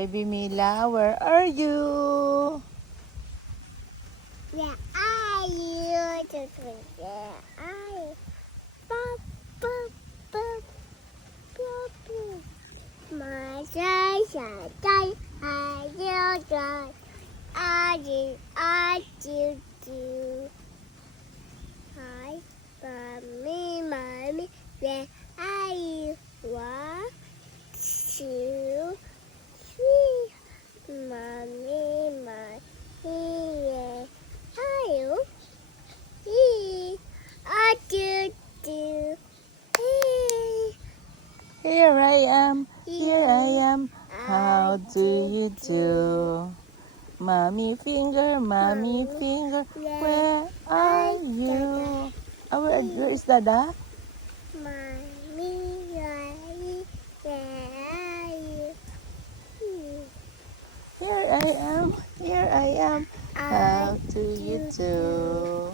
Baby Mila, where are you? Where are you? Where are you? Pop, pop, pop, pop, pop. My sunshine, are you dry? Are you do? Hi, mommy, where are you? 1, 2, 3. Mommy, where are you? I do. Hey. Here I am. How do you do? Mommy finger, where are you? Where is Dada? Mommy, where are you? Here I am. How do you do?